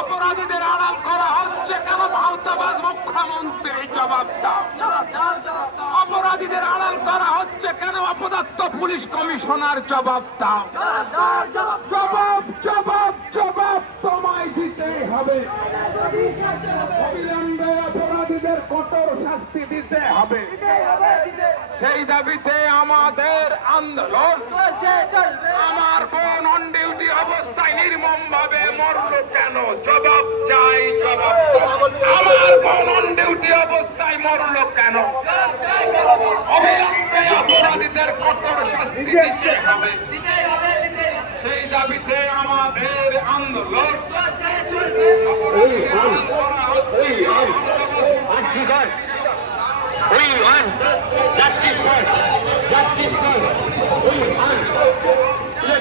অপরাধীদের আড়াল করা হচ্ছে কেন? ভাওতাবাজ মুখ্যমন্ত্রী জবাব দাও। অপরাধীদের আড়াল করা হচ্ছে কেন? অপদার্থ পুলিশ কমিশনার জবাব দাও। জবাব জবাব জবাব তোমায় দিতেই হবে। অবিলম্বে অপরাধীদের কঠোর শাস্তি দিতে হবে। সেই দাবিতে আমাদের আন্দোলন। আমার বোন অন ডিউটি অবস্থায় নির্মম ভাবে মরল কেন? জবাব চাই, জবাব। আমার বোন অন ডিউটি অবস্থায় মরল কেন? অবিলম্বে অপরাধীদের কঠোর শাস্তি দিতে হবে। সেই দাবিতে আমাদের আন্দোলন। We want justice for justice for we want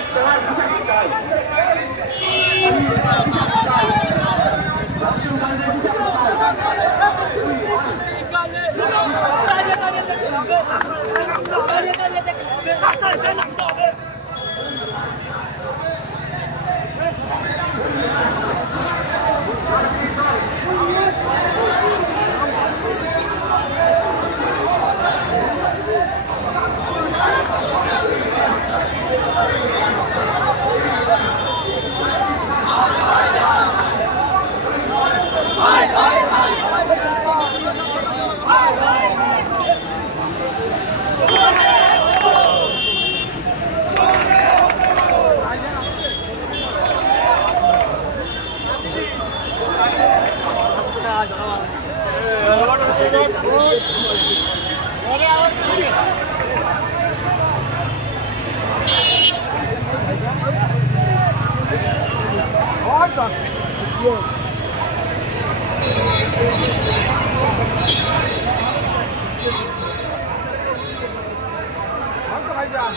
और ভাইজান